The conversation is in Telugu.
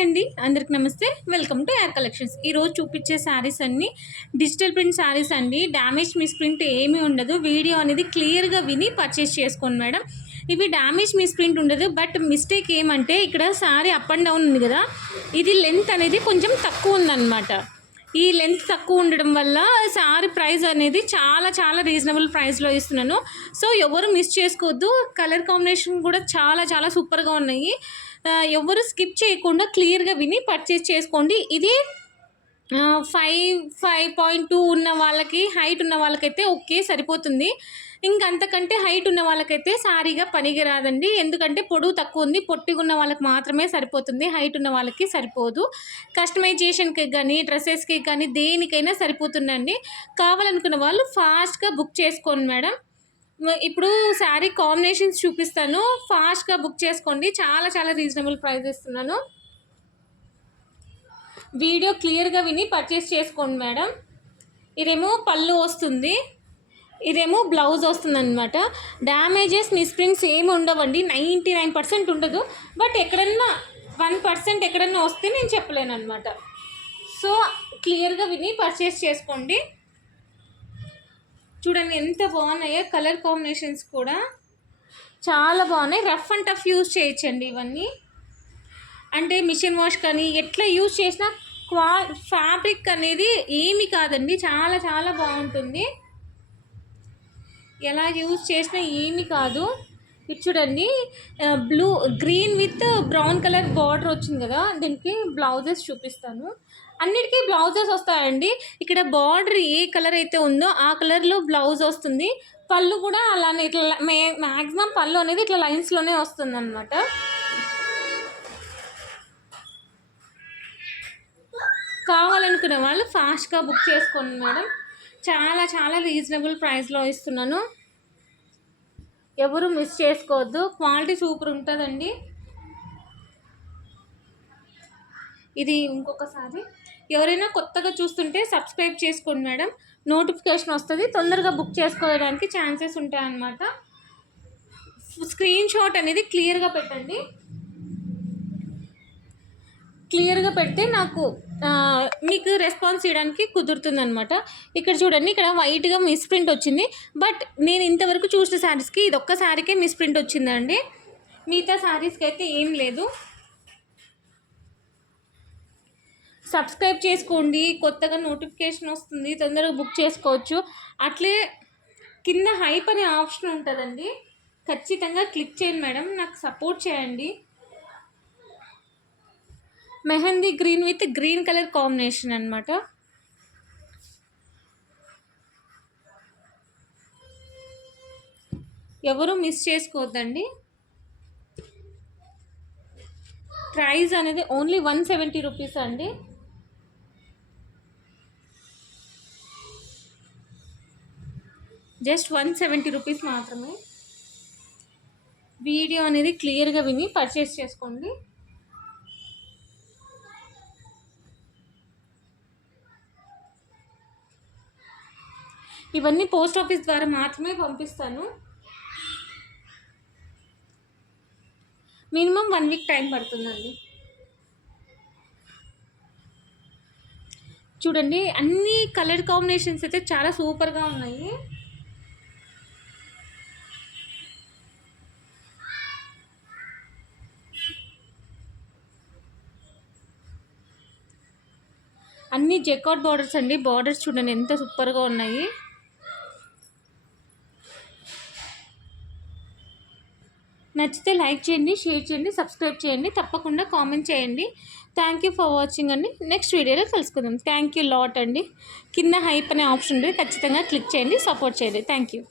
హాయ్ అండి, అందరికి నమస్తే. Welcome to air collections. ఈరోజు చూపించే శారీస్ అన్నీ డిజిటల్ ప్రింట్ శారీస్ అండి. డ్యామేజ్ మిస్ ప్రింట్ ఏమీ ఉండదు. వీడియో అనేది క్లియర్గా విని పర్చేస్ చేసుకోండి మేడం. ఇవి డ్యామేజ్ మిస్ ప్రింట్ ఉండదు. బట్ మిస్టేక్ ఏమంటే ఇక్కడ శారీ అప్ అండ్ డౌన్ ఉంది కదా, ఇది లెంత్ అనేది కొంచెం తక్కువ ఉందన్నమాట. ఈ లెంత్ తక్కువ ఉండడం వల్ల శారీ ప్రైస్ అనేది చాలా రీజనబుల్ ప్రైస్లో ఇస్తున్నాను. సో ఎవరు మిస్ చేసుకోవద్దు. కలర్ కాంబినేషన్ కూడా చాలా సూపర్గా ఉన్నాయి. ఎవరు స్కిప్ చేయకుండా క్లియర్గా విని పర్చేస్ చేసుకోండి. ఇది 5.2 ఉన్న వాళ్ళకి, హైట్ ఉన్న వాళ్ళకైతే ఓకే సరిపోతుంది. ఇంకంతకంటే హైట్ ఉన్న వాళ్ళకైతే సారీగా పనికి రాదండి. ఎందుకంటే పొడవు తక్కువ ఉంది, పొట్టిగా ఉన్న వాళ్ళకి మాత్రమే సరిపోతుంది, హైట్ ఉన్న వాళ్ళకి సరిపోదు. కస్టమైజేషన్కి కానీ, డ్రెస్సెస్కి కానీ, దేనికైనా సరిపోతుందండి. కావాలనుకున్న వాళ్ళు ఫాస్ట్గా బుక్ చేసుకోండి మేడం. ఇప్పుడు శారీ కాంబినేషన్స్ చూపిస్తాను, ఫాస్ట్గా బుక్ చేసుకోండి. చాలా రీజనబుల్ ప్రైస్ ఇస్తున్నాను. వీడియో క్లియర్గా విని పర్చేస్ చేసుకోండి మేడం. ఇదేమో పళ్ళు వస్తుంది, ఇదేమో బ్లౌజ్ వస్తుంది అనమాట. డ్యామేజెస్ మిస్ప్రింట్స్ ఏమి ఉండవండి, 99% ఉండదు. బట్ ఎక్కడన్నా 1% ఎక్కడన్నా వస్తే నేను చెప్పలేను అనమాట. సో క్లియర్గా విని పర్చేస్ చేసుకోండి. చూడండి ఎంత బాగున్నాయో, కలర్ కాంబినేషన్స్ కూడా చాలా బాగున్నాయి. రఫ్ అండ్ టఫ్ యూజ్ చేయొచ్చండి ఇవన్నీ. అంటే మిషన్ వాష్ కానీ ఎట్లా యూజ్ చేసినా ఫ్యాబ్రిక్ అనేది ఏమి కాదండి, చాలా బాగుంటుంది. ఎలా యూజ్ చేసినా ఏమి కాదు. ఇది చూడండి, green with brown colour border వచ్చింది కదా, దీనికి బ్లౌజెస్ చూపిస్తాను. అన్నిటికీ బ్లౌజెస్ వస్తాయండి. ఇక్కడ బార్డర్ ఏ కలర్ అయితే ఉందో ఆ కలర్లో బ్లౌజ్ వస్తుంది. పళ్ళు కూడా అలానే ఇట్లా మ్యాక్సిమం పళ్ళు అనేది ఇట్లా లైన్స్లోనే వస్తుంది అన్నమాట. కావాలనుకునే వాళ్ళు ఫాస్ట్గా బుక్ చేసుకోండి మేడం. చాలా రీజనబుల్ ప్రైస్లో ఇస్తున్నాను. ఎవరు మిస్ చేసుకోవద్దు. క్వాలిటీ సూపర్ ఉంటుందండి. ఇది ఇంకొకసారి ఎవరైనా కొత్తగా చూస్తుంటే సబ్స్క్రైబ్ చేసుకోండి మేడం, నోటిఫికేషన్ వస్తుంది. తొందరగా బుక్ చేసుకోవడానికి ఛాన్సెస్ ఉంటాయన్నమాట. స్క్రీన్ షాట్ అనేది క్లియర్గా పెట్టండి. క్లియర్గా పెడితే నాకు మీకు రెస్పాన్స్ చేయడానికి కుదురుతుంది అనమాట. ఇక్కడ చూడండి, ఇక్కడ వైట్గా మిస్ప్రింట్ వచ్చింది. బట్ నేను ఇంతవరకు చూసిన శారీస్కి ఇది ఒక్క శారీకే మిస్ప్రింట్ వచ్చిందండి. మిగతా శారీస్కి అయితే ఏం లేదు. సబ్స్క్రైబ్ చేసుకోండి, కొత్తగా నోటిఫికేషన్ వస్తుంది, తొందరగా బుక్ చేసుకోవచ్చు. అట్లే కింద హైప్ అనే ఆప్షన్ ఉంటుందండి, ఖచ్చితంగా క్లిక్ చేయండి మేడం, నాకు సపోర్ట్ చేయండి. Mehndi green with green colour combination అనమాట. ఎవరు మిస్ చేసుకోవద్దండి. ప్రైస్ అనేది ఓన్లీ 170 రూపీస్ అండి. జస్ట్ 170 రూపీస్ మాత్రమే. వీడియో అనేది క్లియర్గా విని పర్చేస్ చేసుకోండి. ఇవన్నీ పోస్ట్ ఆఫీస్ ద్వారా మాత్రమే పంపిస్తాను. మినిమం 1 వీక్ టైం పడుతుందండి. చూడండి, అన్ని కలర్ కాంబినేషన్స్ అయితే చాలా సూపర్గా ఉన్నాయి. అన్ని జెకార్డ్ బార్డర్స్ అండి. బార్డర్స్ చూడండి ఎంత సూపర్గా ఉన్నాయి. నచ్చితే లైక్ చేయండి, షేర్ చేయండి, సబ్స్క్రైబ్ చేయండి, తప్పకుండా కామెంట్ చేయండి. థ్యాంక్ యూ ఫర్ వాచింగ్ అండి. నెక్స్ట్ వీడియోలో కలుసుకుందాం. థ్యాంక్ యూ లాట్ అండి. కింద హైప్ అనే ఆప్షన్ ఉంది, ఖచ్చితంగా క్లిక్ చేయండి, సపోర్ట్ చేయండి. Thank you.